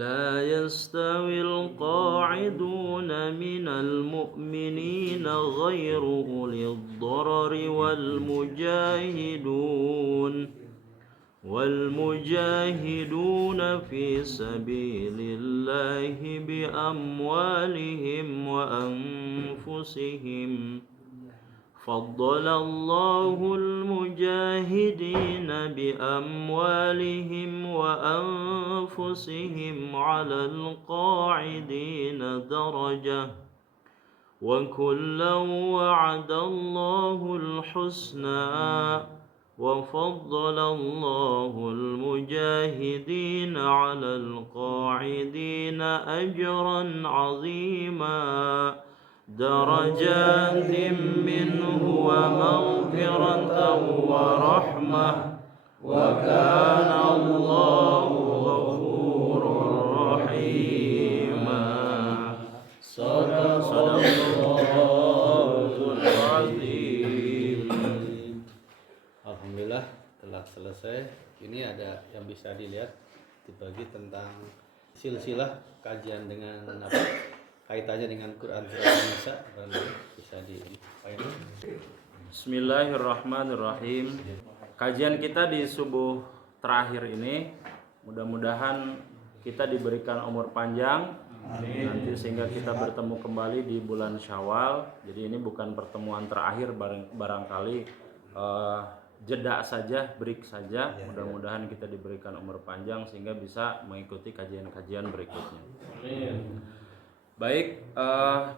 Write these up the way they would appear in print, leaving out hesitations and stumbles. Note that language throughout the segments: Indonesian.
لا يستوي القاعدون من المؤمنين غير أولي الضرر والمجاهدون في سبيل الله بأموالهم وأنفسهم فضل الله المجاهدين بأموالهم وأنفسهم على القاعدين درجة وكلا وعد الله الحسنى وفضل الله المجاهدين على القاعدين أجرا عظيما درجات منه ومغفرة ورحمة وكان الله غفورا رحيما صدق الله العظيم. Alhamdulillah telah selesai. Ini ada yang bisa dilihat dibagi tentang silsilah kajian dengan apa? Kaitannya dengan Quran Surat An-Nisa bisa dipakai. Bismillahirrahmanirrahim. Kajian kita di subuh terakhir ini mudah-mudahan kita diberikan umur panjang. Amin. Nanti sehingga kita bertemu kembali di bulan Syawal. Jadi ini bukan pertemuan terakhir, barangkali jeda saja, break saja. Mudah-mudahan kita diberikan umur panjang sehingga bisa mengikuti kajian-kajian berikutnya. Amin. Baik,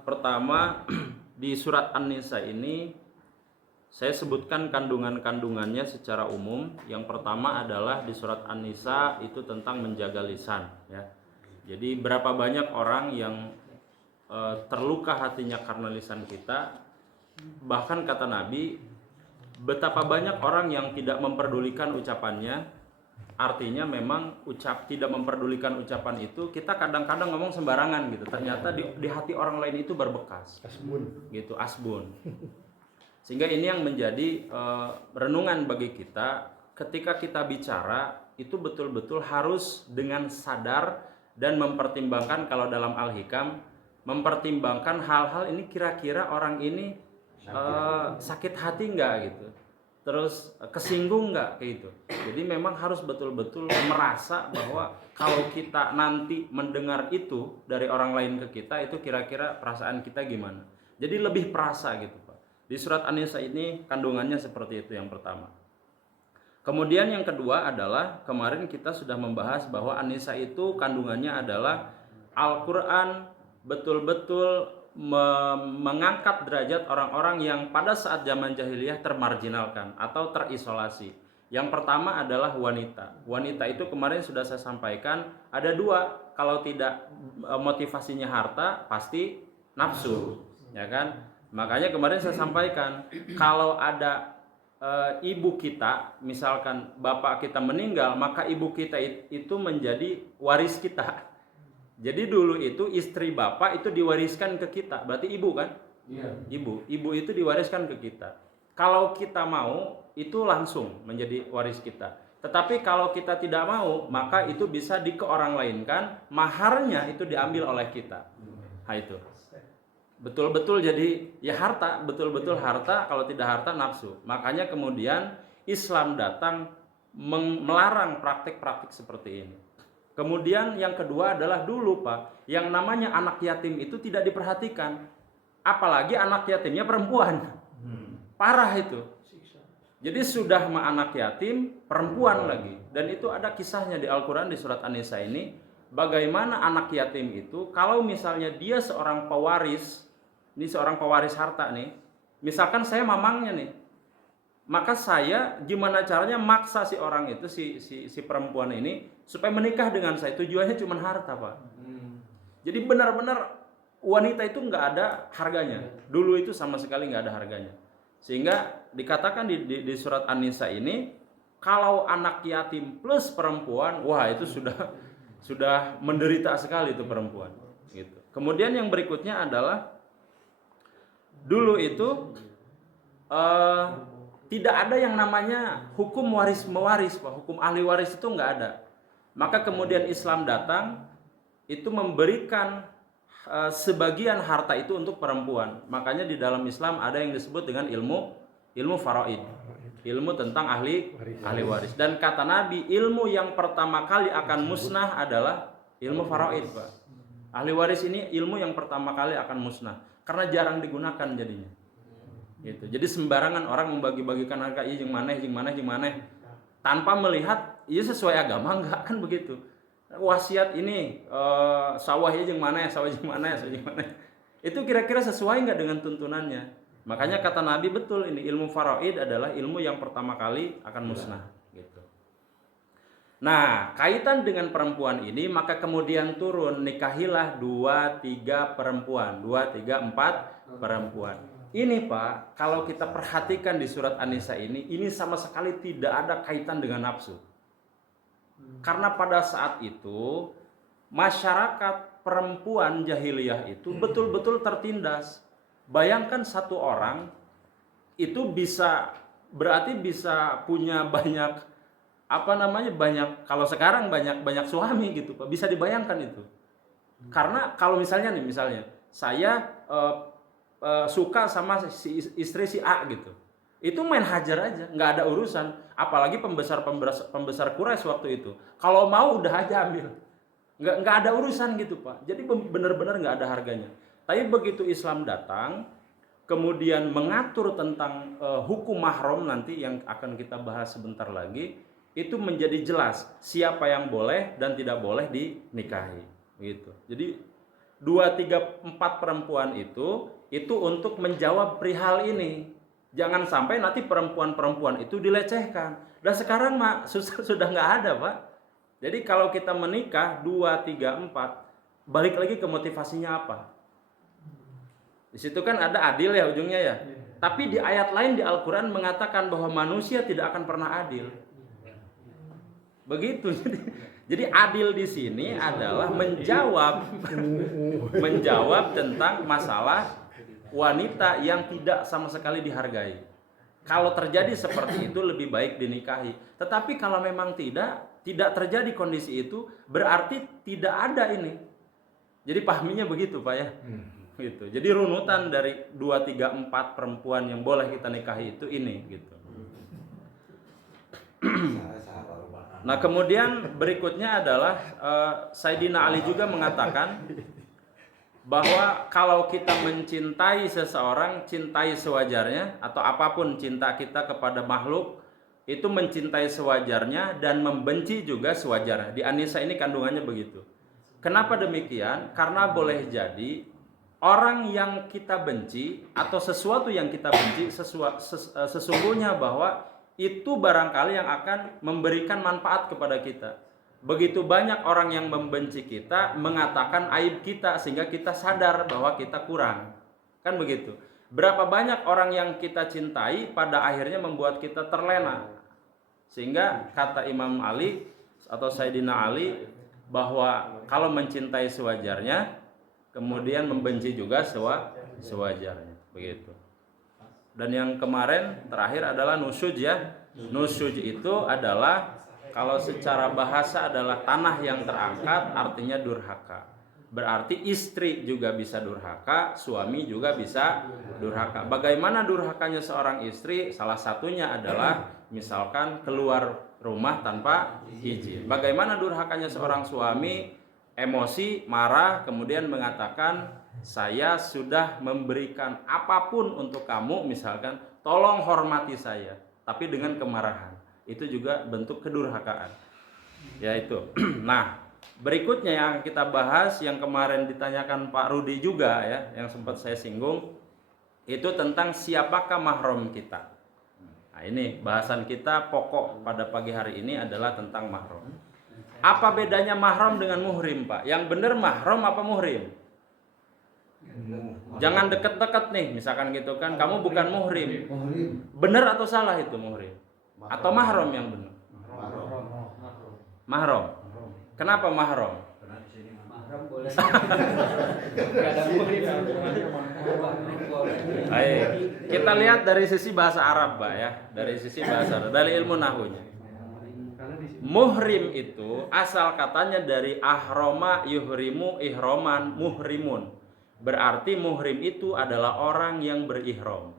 pertama di surat An-Nisa ini saya sebutkan kandungan-kandungannya secara umum. Yang pertama adalah di surat An-Nisa itu tentang menjaga lisan, ya. Jadi berapa banyak orang yang terluka hatinya karena lisan kita. Bahkan kata Nabi, betapa banyak orang yang tidak memperdulikan ucapannya. Artinya memang tidak memperdulikan ucapan itu, kita kadang-kadang ngomong sembarangan gitu. Ternyata di hati orang lain itu berbekas. Asbun. Gitu, asbun. Sehingga ini yang menjadi renungan bagi kita ketika kita bicara itu betul-betul harus dengan sadar dan mempertimbangkan. Kalau dalam Al-Hikam mempertimbangkan hal-hal ini, kira-kira orang ini sakit hati enggak gitu. Terus kesinggung nggak kayak gitu. Jadi memang harus betul-betul merasa bahwa kalau kita nanti mendengar itu dari orang lain ke kita, itu kira-kira perasaan kita gimana. Jadi lebih perasa gitu Pak. Di surat An-Nisa ini kandungannya seperti itu yang pertama. Kemudian yang kedua adalah kemarin kita sudah membahas bahwa An-Nisa itu kandungannya adalah Al-Quran betul-betul mengangkat derajat orang-orang yang pada saat zaman jahiliyah termarginalkan atau terisolasi. Yang pertama adalah wanita. Wanita itu kemarin sudah saya sampaikan ada dua. Kalau tidak motivasinya harta, pasti nafsu, ya kan? Makanya kemarin saya sampaikan kalau ada ibu kita, misalkan bapak kita meninggal, maka ibu kita itu menjadi waris kita. Jadi dulu itu istri bapak itu diwariskan ke kita, berarti ibu kan? Iya. Ibu itu diwariskan ke kita. Kalau kita mau, itu langsung menjadi waris kita. Tetapi kalau kita tidak mau, maka itu bisa ke orang lain kan? Maharnya itu diambil oleh kita. Nah itu. Betul-betul jadi ya harta, betul-betul harta. Kalau tidak harta nafsu. Makanya kemudian Islam datang melarang praktik-praktik seperti ini. Kemudian yang kedua adalah dulu Pak, yang namanya anak yatim itu tidak diperhatikan. Apalagi anak yatimnya perempuan. Parah itu. Jadi sudah anak yatim, perempuan lagi. Dan itu ada kisahnya di Al-Quran di surat An-Nisa ini. Bagaimana anak yatim itu, kalau misalnya dia seorang pewaris, ini seorang pewaris harta nih. Misalkan saya mamangnya nih. Maka saya gimana caranya maksa si orang itu, si perempuan ini supaya menikah dengan saya. Tujuannya cuma harta Pak. Jadi benar-benar wanita itu nggak ada harganya. Dulu itu sama sekali nggak ada harganya. Sehingga dikatakan di surat An-Nisa ini, kalau anak yatim plus perempuan, wah itu sudah menderita sekali itu perempuan. Gitu. Kemudian yang berikutnya adalah dulu itu tidak ada yang namanya hukum waris mewaris, Pak. Hukum ahli waris itu nggak ada. Maka kemudian Islam datang itu memberikan sebagian harta itu untuk perempuan. Makanya di dalam Islam ada yang disebut dengan ilmu faraid, ilmu tentang ahli waris. Dan kata Nabi, ilmu yang pertama kali akan musnah adalah ilmu faraid, Pak. Ahli waris ini ilmu yang pertama kali akan musnah karena jarang digunakan jadinya. Gitu. Jadi sembarangan orang membagi-bagikan harta jeung maneh tanpa melihat iya sesuai agama enggak, kan begitu. Wasiat ini sawah jeung maneh. Itu kira-kira sesuai enggak dengan tuntunannya? Makanya kata Nabi betul, ini ilmu faraid adalah ilmu yang pertama kali akan musnah gitu. Nah, kaitan dengan perempuan ini maka kemudian turun nikahilah 2-3 perempuan, 2-3-4 perempuan. Ini Pak, kalau kita perhatikan di surat An-Nisa ini sama sekali tidak ada kaitan dengan nafsu. Karena pada saat itu masyarakat perempuan jahiliyah itu betul-betul tertindas. Bayangkan satu orang itu berarti bisa punya banyak banyak, kalau sekarang banyak suami gitu Pak. Bisa dibayangkan itu. Karena kalau misalnya saya suka sama istri si A gitu, itu main hajar aja, nggak ada urusan. Apalagi pembesar Quraisy waktu itu, kalau mau udah aja ambil, nggak ada urusan gitu Pak. Jadi benar-benar nggak ada harganya. Tapi begitu Islam datang, kemudian mengatur tentang hukum mahram nanti yang akan kita bahas sebentar lagi, itu menjadi jelas siapa yang boleh dan tidak boleh dinikahi gitu. Jadi 2-3-4 perempuan itu untuk menjawab perihal ini. Jangan sampai nanti perempuan-perempuan itu dilecehkan. Dan sekarang sudah nggak ada Pak. Jadi kalau kita menikah 2-3-4, balik lagi ke motivasinya apa? Di situ kan ada adil ya ujungnya ya. Tapi di ayat lain di Al-Quran mengatakan bahwa manusia tidak akan pernah adil. Begitu. Jadi adil di sini adalah menjawab tentang masalah wanita yang tidak sama sekali dihargai. Kalau terjadi seperti itu lebih baik dinikahi. Tetapi kalau memang tidak terjadi kondisi itu, berarti tidak ada ini. Jadi pahaminya begitu Pak ya. Gitu. Jadi runutan dari 2-3-4 perempuan yang boleh kita nikahi itu ini gitu. Nah kemudian berikutnya adalah Sayyidina Ali juga mengatakan bahwa kalau kita mencintai seseorang, cintai sewajarnya, atau apapun cinta kita kepada makhluk itu mencintai sewajarnya dan membenci juga sewajarnya. Di An-Nisa ini kandungannya begitu. Kenapa demikian? Karena boleh jadi orang yang kita benci atau sesuatu yang kita benci sesungguhnya bahwa itu barangkali yang akan memberikan manfaat kepada kita. Begitu banyak orang yang membenci kita, mengatakan aib kita sehingga kita sadar bahwa kita kurang. Kan begitu. Berapa banyak orang yang kita cintai pada akhirnya membuat kita terlena. Sehingga kata Imam Ali atau Sayyidina Ali bahwa kalau mencintai sewajarnya, kemudian membenci juga sewajarnya. Begitu. Dan yang kemarin terakhir adalah nusyuj ya. Nusyuj itu adalah kalau secara bahasa adalah tanah yang terangkat, artinya durhaka. Berarti istri juga bisa durhaka, suami juga bisa durhaka. Bagaimana durhakanya seorang istri? Salah satunya adalah misalkan keluar rumah tanpa izin. Bagaimana durhakanya seorang suami? Emosi, marah, kemudian mengatakan saya sudah memberikan apapun untuk kamu, misalkan tolong hormati saya, tapi dengan kemarahan. Itu juga bentuk kedurhakaan. Ya itu. Nah, berikutnya yang kita bahas yang kemarin ditanyakan Pak Rudi juga ya, yang sempat saya singgung, itu tentang siapakah mahram kita. Nah, ini bahasan kita pokok pada pagi hari ini adalah tentang mahram. Apa bedanya mahram dengan muhrim, Pak? Yang benar mahram apa muhrim? Jangan deket-deket nih, misalkan gitu kan, kamu bukan muhrim. Benar atau salah itu muhrim? Atau mahram yang benar? Mahram. Kenapa mahram? Mahram boleh. Baik, kita lihat dari sisi bahasa Arab, Pak ya, dari sisi bahasa Arab, dari ilmu nahwunya. Muhrim itu asal katanya dari ahroma yuhrimu ihroman muhrimun. Berarti muhrim itu adalah orang yang berihram.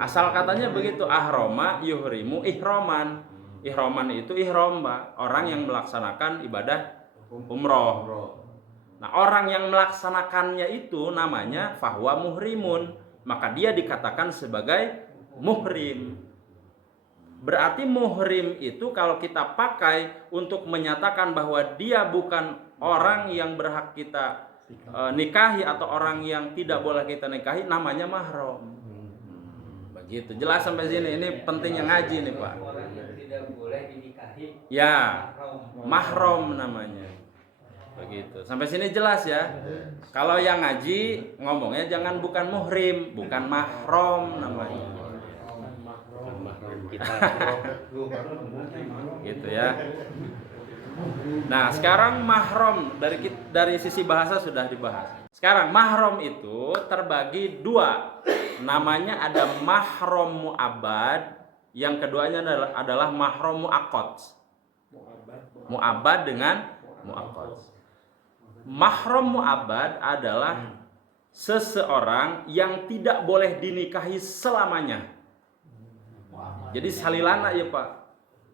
Asal katanya begitu, ahroma yuhrimu ihroman. Ihroman itu ihram, Pak. Orang yang melaksanakan ibadah umroh. Nah, orang yang melaksanakannya itu namanya fahuwa muhrimun. Maka dia dikatakan sebagai muhrim. Berarti muhrim itu kalau kita pakai untuk menyatakan bahwa dia bukan orang yang berhak kita nikahi atau orang yang tidak boleh kita nikahi, namanya mahram. Begitu. Jelas sampai sini. Ini pentingnya ngaji nih, Pak. Orang yang tidak boleh dinikahi. Ya, mahram namanya. Begitu. Sampai sini jelas ya. Kalau yang ngaji ngomongnya jangan bukan muhrim, bukan mahram namanya. Kita Gitu ya. Nah, sekarang mahram dari sisi bahasa sudah dibahas. Sekarang mahram itu terbagi dua. Namanya ada mahram mu'abbad, yang keduanya adalah mahram mu'aqqad. Mu'abbad dengan mu'aqqad. Mahram mu'abbad adalah seseorang yang tidak boleh dinikahi selamanya. Jadi salilana ya Pak,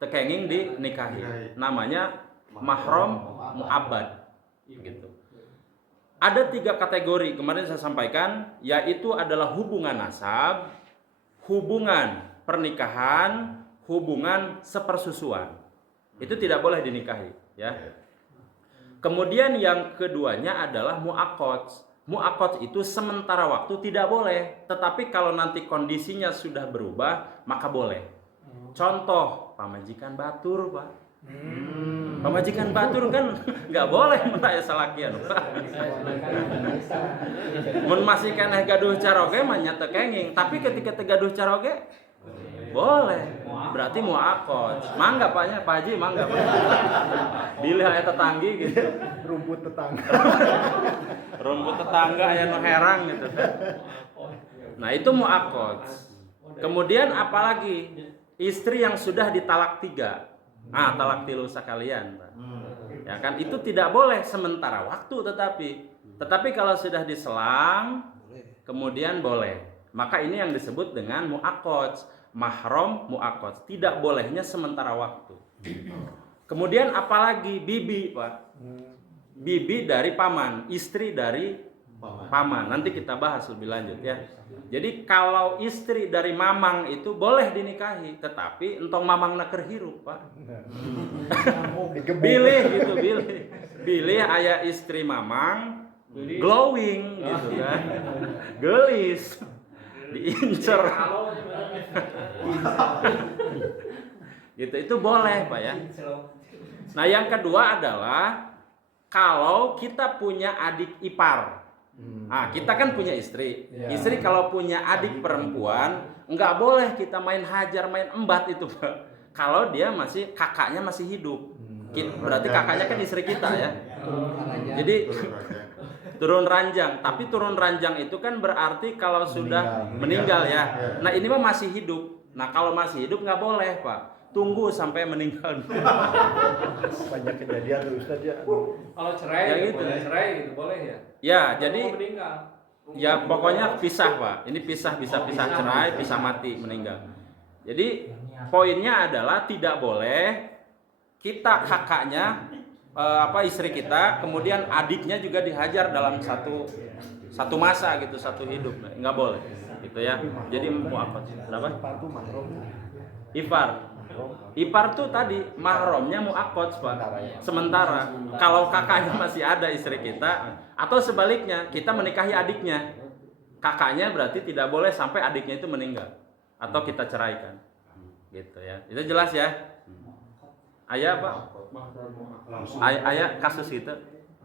tekenging dinikahi. Namanya mahram mu'abbad. Gitu. Ada 3 kategori kemarin saya sampaikan, yaitu adalah hubungan nasab, hubungan pernikahan, hubungan sepersusuan. Itu tidak boleh dinikahi, ya. Kemudian yang keduanya adalah mu'aqqad. Mu'aqqad itu sementara waktu tidak boleh, tetapi kalau nanti kondisinya sudah berubah maka boleh. Contoh, pamajikan batur, Pak. Pamajikan batur kan nggak boleh menaya salakian, Pak. Mun masih keneh gaduh caroge mah nyata kenging, tapi ketika tegaduh caroge boleh. Berarti mu'aqqad. Mangga Paknya, Pak Haji, mangga Pak. Bilih aya tetanggi gitu. Rumput tetangga. Rumput tetangga aya nu herang gitu kan. Nah, itu mu'aqqad. Kemudian apalagi istri yang sudah ditalak 3. Talak 3 sekalian, Pak. Ya kan, itu tidak boleh sementara waktu, tetapi kalau sudah diselang kemudian boleh. Maka ini yang disebut dengan mu'aqqad. Mahram mu'aqqad, tidak bolehnya sementara waktu. Kemudian apalagi bibi, Pak. Bibi dari paman, istri dari paman. Nanti kita bahas lebih lanjut ya. Jadi kalau istri dari mamang itu boleh dinikahi, tetapi entong mamang naker hirup, Pak. Bilih gitu, bilih aya istri mamang glowing gitu kan. Gelis. Diincer. Gitu, itu boleh Pak ya. Nah, yang kedua adalah kalau kita punya adik ipar. Kita kan punya istri. Istri kalau punya adik perempuan, nggak boleh kita main hajar, main embat itu Pak. Kalau dia kakaknya masih hidup. Berarti kakaknya kan istri kita ya. Jadi turun ranjang, tapi turun ranjang itu kan berarti kalau sudah meninggal ya. Nah, ini mah masih hidup. Nah, kalau masih hidup nggak boleh Pak. Tunggu sampai meninggal. Banyak kejadian tuh Ustaz ya. Kalau cerai Ya gitu. gitu. Boleh cerai gitu boleh ya. Ya, Kalau jadi mau meninggal. ya pokoknya pisah Pak. Ini pisah, bisa pisah cerai, pisah mati, meninggal. Jadi poinnya adalah tidak boleh kita kakaknya istri kita, kemudian adiknya juga dihajar dalam satu masa gitu, satu hidup, nggak boleh, gitu ya. Jadi mau apa? Berapa? Ipar tuh tadi mahramnya mu'aqqad, Pak. Sementara kalau kakaknya masih ada istri kita, atau sebaliknya kita menikahi adiknya, kakaknya berarti tidak boleh sampai adiknya itu meninggal atau kita ceraikan, gitu ya. Itu jelas ya. Ayah Pak. Ayat kasus itu.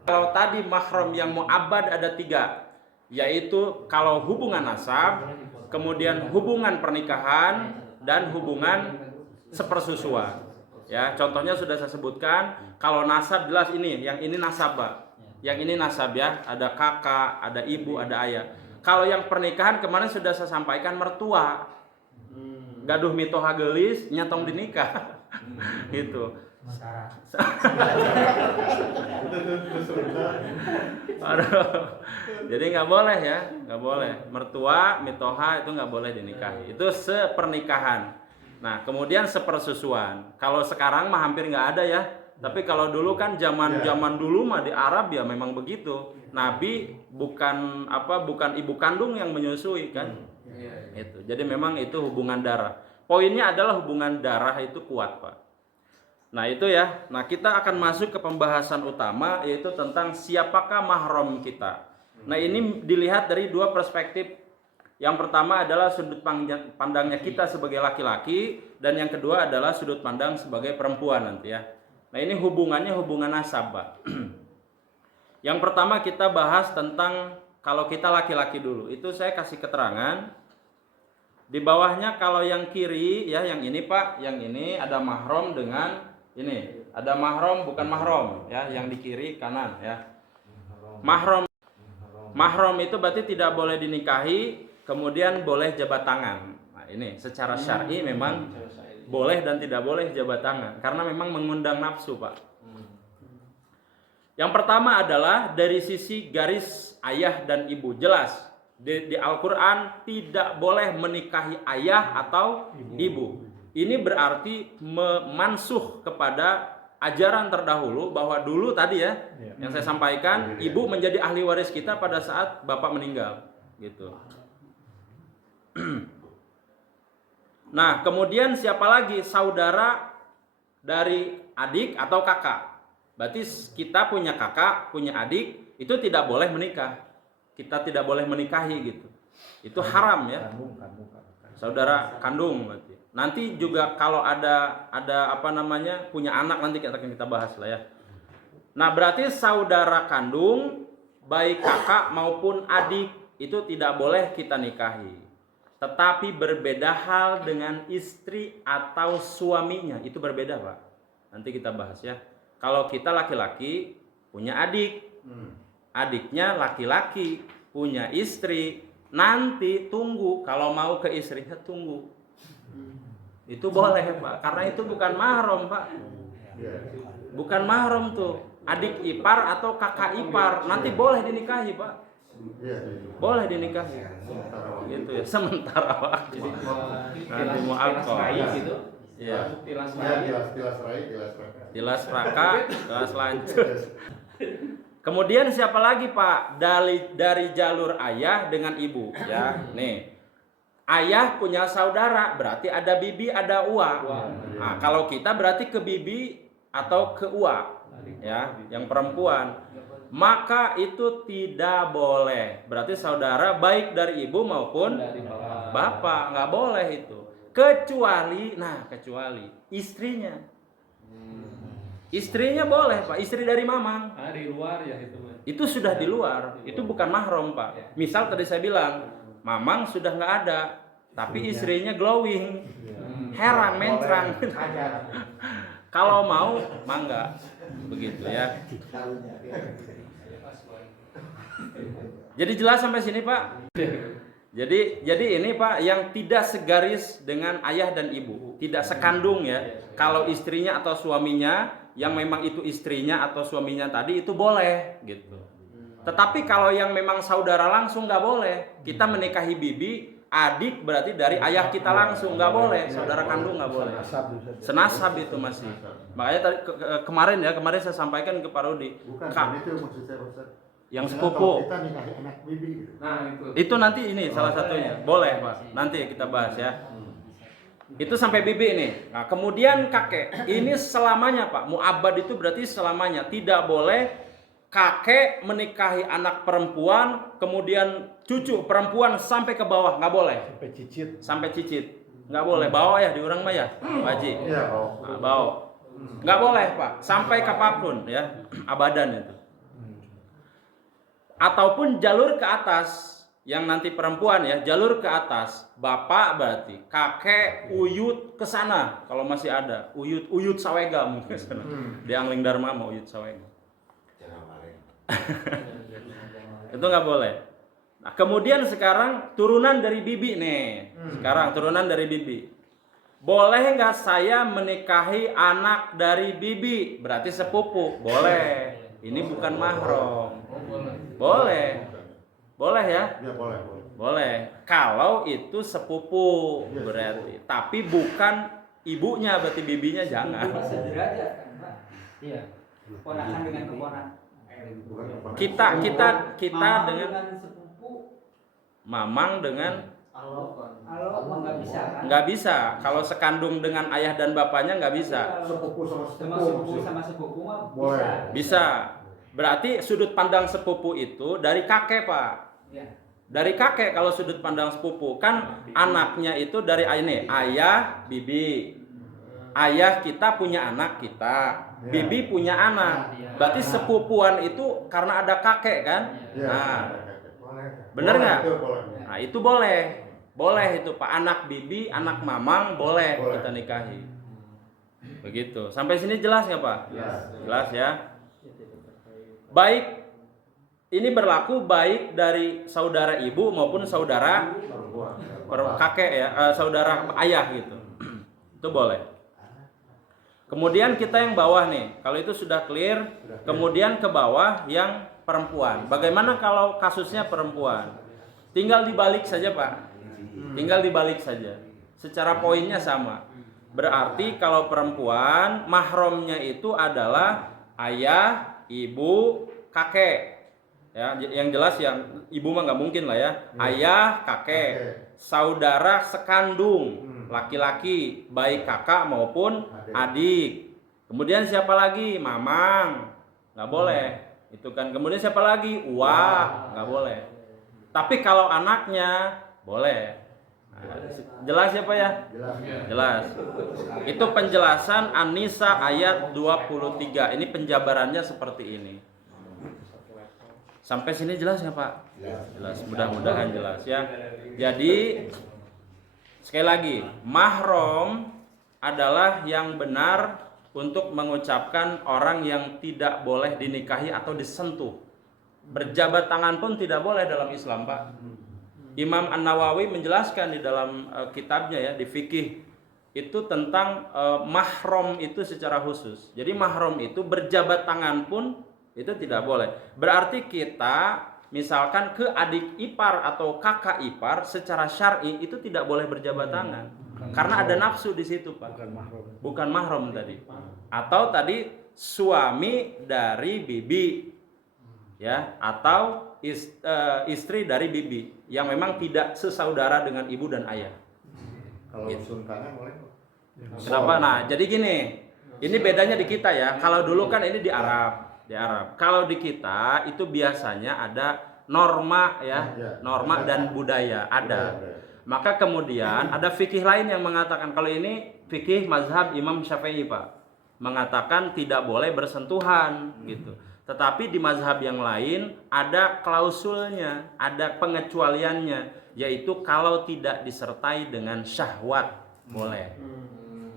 Kalau tadi mahram yang mu'abbad ada 3, yaitu kalau hubungan nasab, kemudian hubungan pernikahan, dan hubungan sepersusuan. Ya, contohnya sudah saya sebutkan. Kalau nasab jelas ini, yang ini nasab, Pak. Yang ini nasab ya, ada kakak, ada ibu, ada ayah. Kalau yang pernikahan kemarin sudah saya sampaikan mertua. gaduh mitoha geulis nyatong dinikah. Gitu. Aduh. Jadi nggak boleh ya, nggak boleh. Mertua mitoha itu nggak boleh dinikahi. Itu sepernikahan. Nah, kemudian sepersusuan. Kalau sekarang mah hampir nggak ada ya. Tapi kalau dulu kan zaman dulu mah di Arab ya memang begitu. Nabi bukan ibu kandung yang menyusui kan. Itu. Jadi memang itu hubungan darah. Poinnya adalah hubungan darah itu kuat, Pak. Nah, itu ya. Nah, kita akan masuk ke pembahasan utama yaitu tentang siapakah mahram kita. Nah, ini dilihat dari dua perspektif. Yang pertama adalah sudut pandangnya kita sebagai laki-laki dan yang kedua adalah sudut pandang sebagai perempuan nanti ya. Nah, ini hubungannya hubungan nasab, Pak. Yang pertama kita bahas tentang kalau kita laki-laki dulu. Itu saya kasih keterangan. Di bawahnya kalau yang kiri ya, yang ini Pak, yang ini ada mahram dengan ini. Ada mahram bukan mahram ya, yang di kiri kanan ya. Mahram itu berarti tidak boleh dinikahi, kemudian boleh jabat tangan. Nah, ini secara syar'i memang boleh dan tidak boleh jabat tangan karena memang mengundang nafsu, Pak. Yang pertama adalah dari sisi garis ayah dan ibu. Jelas di Al-Qur'an tidak boleh menikahi ayah atau ibu. Ini berarti memansuh kepada ajaran terdahulu bahwa dulu tadi ya yang saya sampaikan, ibu menjadi ahli waris kita pada saat bapak meninggal gitu. Nah, kemudian siapa lagi? Saudara dari adik atau kakak. Berarti kita punya kakak, punya adik, itu tidak boleh menikah. Kita tidak boleh menikahi gitu. Itu haram ya. Saudara kandung berarti. Nanti juga kalau ada punya anak nanti kita bahas lah ya. Nah, berarti saudara kandung baik kakak maupun adik itu tidak boleh kita nikahi. Tetapi berbeda hal dengan istri atau suaminya. Itu berbeda, Pak. Nanti kita bahas ya. Kalau kita laki-laki punya adik, adiknya laki-laki punya istri, nanti tunggu. Kalau mau ke istrinya tunggu. Itu boleh, Pak. Karena itu bukan mahram, Pak. Bukan mahram tuh. Adik ipar atau kakak ipar. Nanti boleh dinikahi, Pak. Boleh dinikahi gitu ya sementara waktu. Nanti mau alkohol gitu. Iya. Tilas raka, tilas lanjut. Kemudian siapa lagi, Pak? Dari jalur ayah dengan ibu ya. Nih. Ayah punya saudara, berarti ada bibi, ada uwa. Nah, kalau kita berarti ke bibi atau ke uwa ya, yang perempuan. Maka itu tidak boleh. Berarti saudara baik dari ibu maupun dari bapak nggak boleh itu. Kecuali istrinya. Istrinya boleh, Pak. Istri dari mamang. Di luar ya itu. Itu sudah di luar. Itu bukan mahram, Pak. Misal tadi saya bilang, mamang sudah nggak ada, tapi istrinya glowing, herang, mentrang. Kalau mau, mangga. Begitu ya. Jadi jelas sampai sini, Pak? Jadi ini, Pak, yang tidak segaris dengan ayah dan ibu, tidak sekandung ya. Kalau istrinya atau suaminya yang memang itu istrinya atau suaminya tadi itu boleh gitu. Tetapi kalau yang memang saudara langsung nggak boleh. Kita menikahi bibi, adik berarti dari ayah kita langsung nggak boleh. Saudara kandung nggak boleh. Senasab itu masih. Makanya tadi kemarin saya sampaikan ke Pak Rudi. Bukan, itu maksud saya, Ustaz. Yang sepupu. Kita nikahi anak bibi. Nah, itu nanti ini salah satunya. Boleh, Pak. Nanti kita bahas ya. Itu sampai bibi nih. Nah, kemudian kakek. Ini selamanya, Pak. Mu'abbad itu berarti selamanya. Tidak boleh kakek menikahi anak perempuan, kemudian cucu perempuan sampai ke bawah. Nggak boleh. Sampai cicit. Nggak boleh. Bawa ya, diurang mah ya, Pak Haji. Iya, bawa. Nggak boleh, Pak. Sampai kapanpun ya. Abadan itu. Ataupun jalur ke atas, yang nanti perempuan ya, jalur ke atas, bapak berarti, kakek, uyut ke sana kalau masih ada, uyut sawega mungkin sana. Di Angling Dharma mau uyut sawega. Itu nggak boleh. Nah, kemudian sekarang turunan dari bibi nih. Sekarang turunan dari bibi. boleh nggak saya menikahi anak dari bibi? Berarti sepupu. Boleh. Ini bukan mahram. Boleh. Boleh ya? Ya boleh, boleh. Boleh. Kalau itu sepupu berarti. Tapi bukan ibunya, berarti bibinya jangan. Cuma sederajat kan, Pak? Iya. Ponakan dengan keponakan. Bukan keponakan. Kita Mama dengan sepupu. mamang dengan Halo, nggak bisa kan? nggak bisa. Kalau sekandung dengan ayah dan bapaknya nggak bisa. Sepupu sama Sama sepupu. sepupu maksudnya. sama sepupu mah Boleh. bisa. Bisa. Berarti sudut pandang sepupu itu dari kakek, Pak. Ya. Dari kakek kalau sudut pandang sepupu kan anaknya itu dari ini ayah, bibi. Ayah kita punya anak kita, bibi punya anak. Berarti sepupuan itu karena ada kakek kan? Ya, Nah, boleh. bener Boleh, nggak? itu boleh. Nah itu boleh, boleh itu Pak. Anak bibi, anak mamang boleh Boleh. kita nikahi. Begitu. Sampai sini jelas nggak Pak? Jelas ya. Baik, ini berlaku baik dari saudara ibu maupun saudara kakek ya, saudara ayah gitu. Itu boleh. Kemudian kita yang bawah nih, kalau itu sudah clear, kemudian ke bawah yang perempuan. Bagaimana kalau kasusnya perempuan? Tinggal dibalik saja Pak. Tinggal dibalik saja. Secara poinnya sama. Berarti kalau perempuan mahramnya itu adalah ayah, ibu, kakek. Ya, yang jelas yang ibu mah nggak mungkin lah ya. Ayah, kakek, saudara sekandung, laki-laki, baik kakak maupun adik. Kemudian siapa lagi? Mamang, nggak boleh. Itu kan. Kemudian siapa lagi? Wah, nggak boleh. Tapi kalau anaknya boleh. Nah, jelas ya Pak ya? Jelas. Itu penjelasan An-Nisa ayat 23. Ini penjabarannya seperti ini. Sampai sini jelas ya Pak? Jelas. Mudah-mudahan jelas ya. Jadi sekali lagi, mahram adalah yang benar untuk mengucapkan orang yang tidak boleh dinikahi atau disentuh. Berjabat tangan pun tidak boleh dalam Islam Pak. Imam An-Nawawi menjelaskan di dalam kitabnya ya, di fikih itu tentang mahram itu secara khusus. Jadi mahram itu berjabat tangan pun itu tidak boleh. Berarti kita misalkan ke adik ipar atau kakak ipar secara syar'i itu tidak boleh berjabat tangan. Karena ada nafsu di situ, Pak. Bukan mahram tadi. Atau tadi suami dari bibi. Ya, atau istri dari bibi yang memang tidak sesaudara dengan ibu dan ayah. Kalau suntannya boleh. Kenapa? Nah, jadi gini. Ini bedanya di kita ya. Kalau dulu kan ini di Arab. Kalau di kita itu biasanya ada norma ya, norma dan budaya ada. Maka kemudian ada fikih lain yang mengatakan kalau ini fikih mazhab Imam Syafi'i Pak, mengatakan tidak boleh bersentuhan gitu. Tetapi di mazhab yang lain ada klausulnya, ada pengecualiannya, yaitu kalau tidak disertai dengan syahwat boleh.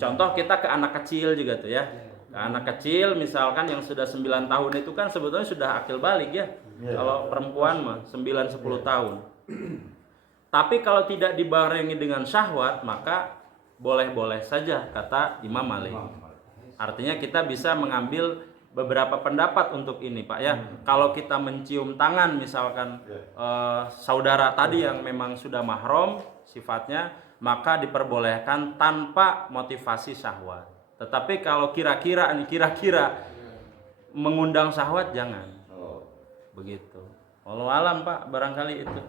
Contoh kita ke anak kecil juga tuh ya. Anak kecil misalkan yang sudah 9 tahun itu kan sebetulnya sudah akil balik ya. Kalau perempuan mah 9-10 tahun. Tapi kalau tidak dibarengi dengan syahwat maka boleh-boleh saja kata Imam Malik. Artinya kita bisa mengambil beberapa pendapat untuk ini Pak ya. Kalau kita mencium tangan misalkan saudara tadi yang memang sudah mahram sifatnya, maka diperbolehkan tanpa motivasi syahwat. Tetapi kalau kira-kira mengundang syahwat jangan. Begitu. Wallahu alam Pak, barangkali itu.